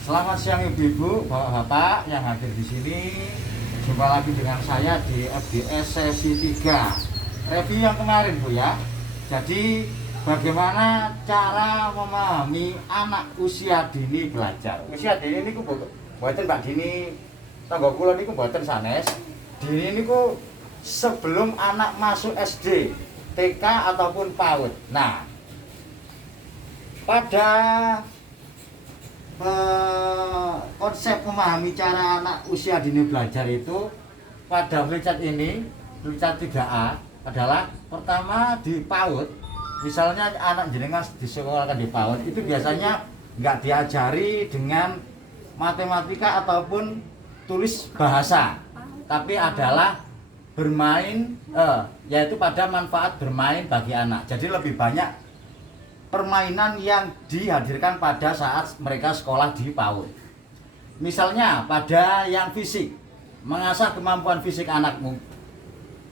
Selamat siang ibu-ibu, bapak-bapak yang hadir di sini. Jumpa lagi dengan saya di FDS sesi 3. Review yang kemarin Bu ya. Jadi bagaimana cara memahami anak usia dini belajar. Usia dini ini buatan Mbak Dini, tangga kula niku buatan sanes. Dini niku sebelum anak masuk SD, TK ataupun PAUD. Nah, pada konsep memahami cara anak usia dini belajar itu pada flowchart ini, flowchart 3A adalah pertama di PAUD. Misalnya anak jenengan disekolahkan di PAUD itu biasanya nggak diajari dengan matematika ataupun tulis bahasa, tapi adalah bermain, yaitu pada manfaat bermain bagi anak. Jadi lebih banyak permainan yang dihadirkan pada saat mereka sekolah di PAUD. Misalnya pada yang fisik, mengasah kemampuan fisik anakmu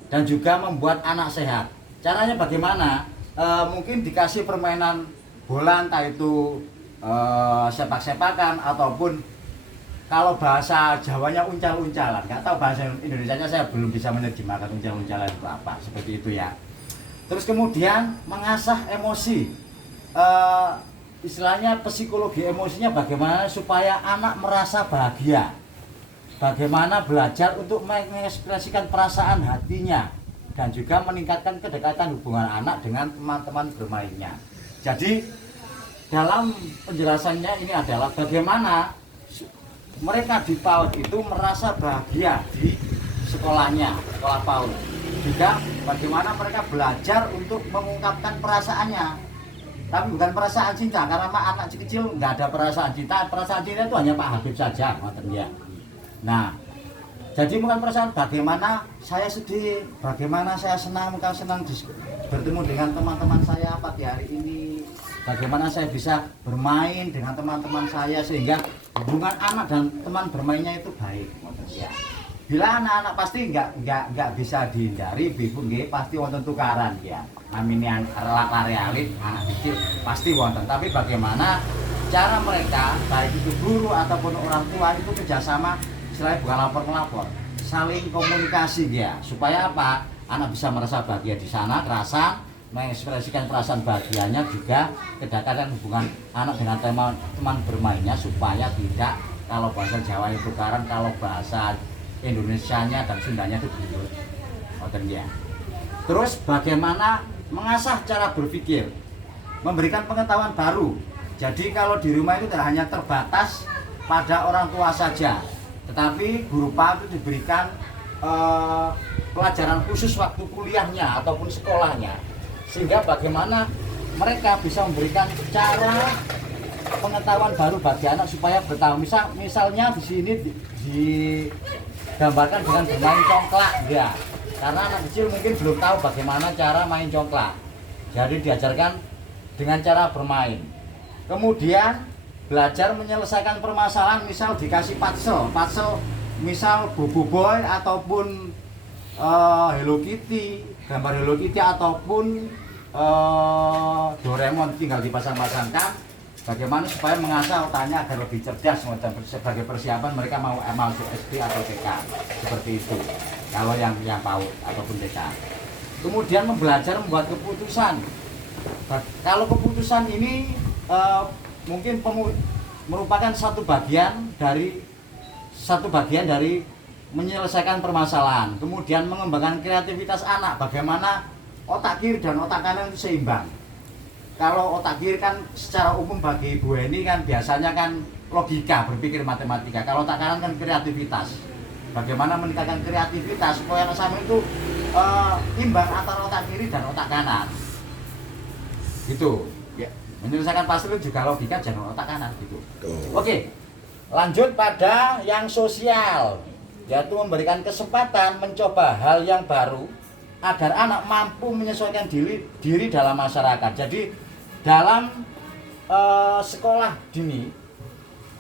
dan juga membuat anak sehat. Caranya bagaimana? Mungkin dikasih permainan bola, entah itu sepak-sepakan ataupun kalau bahasa Jawanya uncal-uncalan. Nggak tahu bahasa Indonesianya, saya belum bisa menerjemahkan uncal-uncalan itu apa, seperti itu ya. Terus kemudian mengasah emosi. Istilahnya psikologi emosinya, bagaimana supaya anak merasa bahagia, bagaimana belajar untuk mengekspresikan perasaan hatinya, dan juga meningkatkan kedekatan hubungan anak dengan teman-teman bermainnya. Jadi dalam penjelasannya ini adalah bagaimana mereka di PAUD itu merasa bahagia di sekolahnya, sekolah PAUD. Juga bagaimana mereka belajar untuk mengungkapkan perasaannya. Tapi bukan perasaan cinta, karena anak kecil nggak ada perasaan cinta. Perasaan cinta itu hanya Pak Habib saja, ya. Nah, jadi bukan perasaan bagaimana saya sedih, bagaimana saya senang bertemu dengan teman-teman saya pagi hari ini, bagaimana saya bisa bermain dengan teman-teman saya sehingga hubungan anak dan teman bermainnya itu baik, ya. Bila anak-anak pasti nggak bisa dihindari, ibu nggih pasti wonten tukaran ya. Namanya lari-alit anak kecil pasti wonten. Tapi bagaimana cara mereka, baik itu guru ataupun orang tua itu kerjasama, istilahnya bukan lapor-melapor, saling komunikasi ya, supaya apa? Anak bisa merasa bahagia di sana, kerasa mengekspresikan perasaan bahagianya, juga kedekatan hubungan anak dengan teman bermainnya, supaya tidak, kalau bahasa Jawa itu tukaran, kalau bahasa Indonesianya dan Sundanya itu bulut. Ya. Terus bagaimana mengasah cara berpikir, memberikan pengetahuan baru. Jadi kalau di rumah itu tidak hanya terbatas pada orang tua saja, tetapi guru PAUD itu diberikan pelajaran khusus waktu kuliahnya ataupun sekolahnya, sehingga bagaimana mereka bisa memberikan cara pengetahuan baru bagi anak supaya bertahu. Misalnya di sini digambarkan dengan bermain congklak ya, karena anak kecil mungkin belum tahu bagaimana cara main congklak, jadi diajarkan dengan cara bermain. Kemudian belajar menyelesaikan permasalahan, misal dikasih puzzle misal Bobo Boy ataupun Hello Kitty, gambar Hello Kitty ataupun Doraemon, tinggal dipasang-pasangkan. Bagaimana supaya mengasah otaknya agar lebih cerdas sebagai persiapan mereka mau masuk SD atau TK, seperti itu. Kalau yang PAUD ataupun TK. Kemudian belajar membuat keputusan. Kalau keputusan ini mungkin merupakan satu bagian dari menyelesaikan permasalahan. Kemudian mengembangkan kreativitas anak, bagaimana otak kiri dan otak kanan itu seimbang. Kalau otak kiri kan secara umum bagi Ibu ini kan biasanya kan logika, berpikir matematika. Kalau otak kanan kan kreativitas. Bagaimana meningkatkan kreativitas supaya sama itu imbang antara otak kiri dan otak kanan. Gitu. Ya. Menyelesaikan puzzle juga logika, jangan otak kanan gitu. Oke. Lanjut pada yang sosial, yaitu memberikan kesempatan mencoba hal yang baru agar anak mampu menyesuaikan diri dalam masyarakat. Jadi dalam sekolah dini,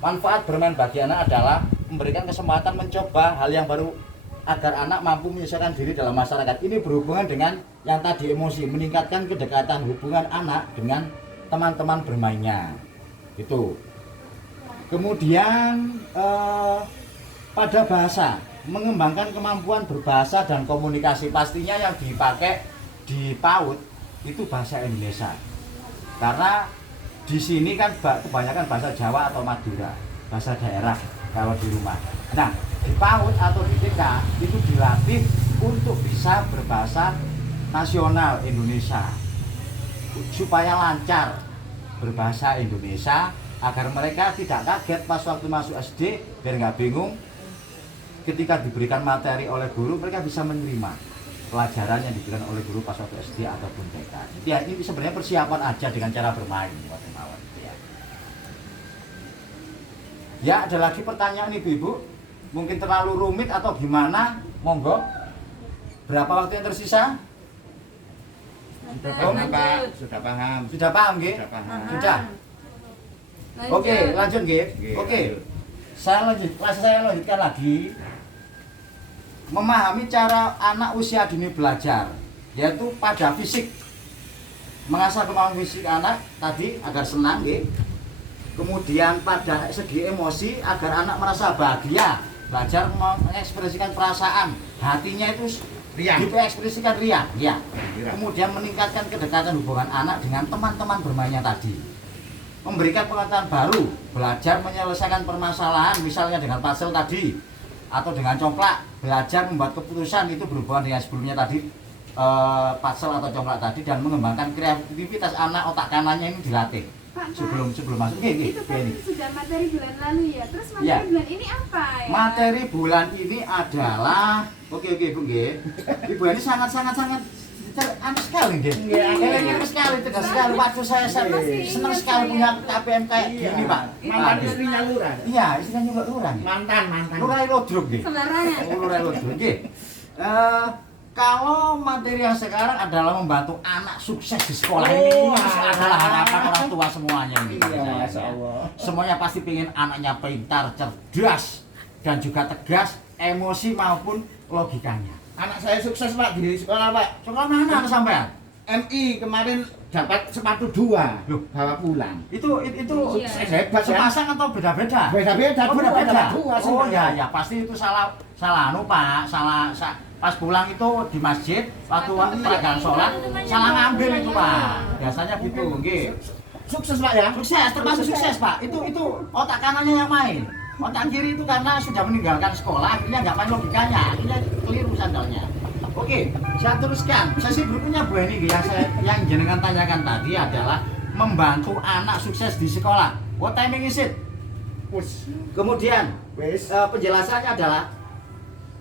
manfaat bermain bagi anak adalah memberikan kesempatan mencoba hal yang baru agar anak mampu menyesuaikan diri dalam masyarakat. Ini berhubungan dengan yang tadi, emosi, meningkatkan kedekatan hubungan anak dengan teman-teman bermainnya. Itu. Kemudian pada bahasa, mengembangkan kemampuan berbahasa dan komunikasi. Pastinya yang dipakai di PAUD itu bahasa Indonesia. Karena di sini kan kebanyakan bahasa Jawa atau Madura, bahasa daerah kalau di rumah. Nah, di PAUD atau di TK itu dilatih untuk bisa berbahasa nasional Indonesia supaya lancar berbahasa Indonesia, agar mereka tidak kaget pas waktu masuk SD, biar nggak bingung ketika diberikan materi oleh guru, mereka bisa menerima pelajaran yang diberikan oleh guru pas waktu SD ataupun TK. Ya, ini sebenarnya persiapan aja dengan cara bermain buat mawon. Ya, ada lagi pertanyaan ibu-ibu, mungkin terlalu rumit atau gimana? Monggo. Berapa waktu yang tersisa? Sudah paham, Pak. Sudah paham. Sudah paham, nggih? Sudah paham. Sudah. Oke, lanjut nggih. Oke. Saya lanjutkan lagi. Memahami cara anak usia dini belajar, yaitu pada fisik. Mengasah kemampuan fisik anak tadi agar senang, nggih. Kemudian pada segi emosi agar anak merasa bahagia, belajar mengekspresikan perasaan, hatinya itu Riang. diekspresikan riang, ya. Riang. Kemudian meningkatkan kedekatan hubungan anak dengan teman-teman bermainnya tadi. Memberikan pengetahuan baru, belajar menyelesaikan permasalahan, misalnya dengan puzzle tadi atau dengan congklak, belajar membuat keputusan, itu berhubungan dengan sebelumnya tadi puzzle atau congklak tadi, dan mengembangkan kreativitas anak, otak kanannya ini dilatih. Pak, sebelum masuk. Itu kan sudah materi bulan lalu ya. Terus materi Ya. bulan ini apa ya? Materi bulan ini adalah oke Bu nggih. Ibu ini sangat anu sekali nggih. Eleng sekali, tegas sekali. Waktu saya senang sekali punya KPM kayak gini, Pak. Mantan istrinya lurah. Iya, istrinya juga lurah. Mantan. Lurah Lodruk nggih. Sembarangan. Lurah Lodruk nggih. Kalau materi yang sekarang adalah membantu anak sukses di sekolah, ini adalah harapan orang tua semuanya ini. Iya, Masya Allah. Semuanya pasti ingin anaknya pintar, cerdas, dan juga tegas, emosi maupun logikanya. Anak saya sukses, Pak, di sekolah, Pak. Sekolah mana sampean? MI kemarin dapat sepatu 2 Loh. bawa pulang. Itu Iya. Hebat ya. sepasang atau beda-beda? Beda-beda, Oh, beda-beda. dapat 2 sih. Oh ya, pasti itu salah anu Pak, pas pulang itu di masjid waktu peragaan sholat salah ngambil itu Pak. Biasanya gitu, nggih. Sukses, Pak ya. Sukses, termasuk sukses Pak. Itu otak kanannya yang main. Otak kiri itu karena sudah meninggalkan sekolah, akhirnya nggak main logikanya, akhirnya keliru sandalnya. Oke, saya teruskan. Sesi berikutnya Bu Eni yang jenengan tanyakan tadi adalah membantu anak sukses di sekolah. What timing is it? Kemudian Wes. penjelasannya adalah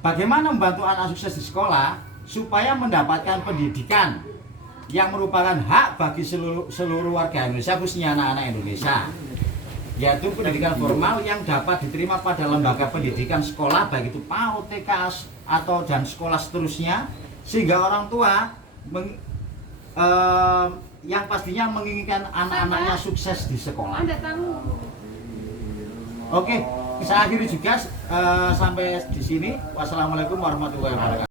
bagaimana membantu anak sukses di sekolah supaya mendapatkan pendidikan yang merupakan hak bagi seluruh warga Indonesia, khususnya anak-anak Indonesia, yaitu pendidikan formal yang dapat diterima pada lembaga pendidikan sekolah, baik itu PAUD, TK atau dan sekolah seterusnya, sehingga orang tua yang pastinya menginginkan anak-anaknya sukses di sekolah. Ada tamu. Oke, saya akhiri juga sampai di sini. Wassalamualaikum warahmatullahi wabarakatuh.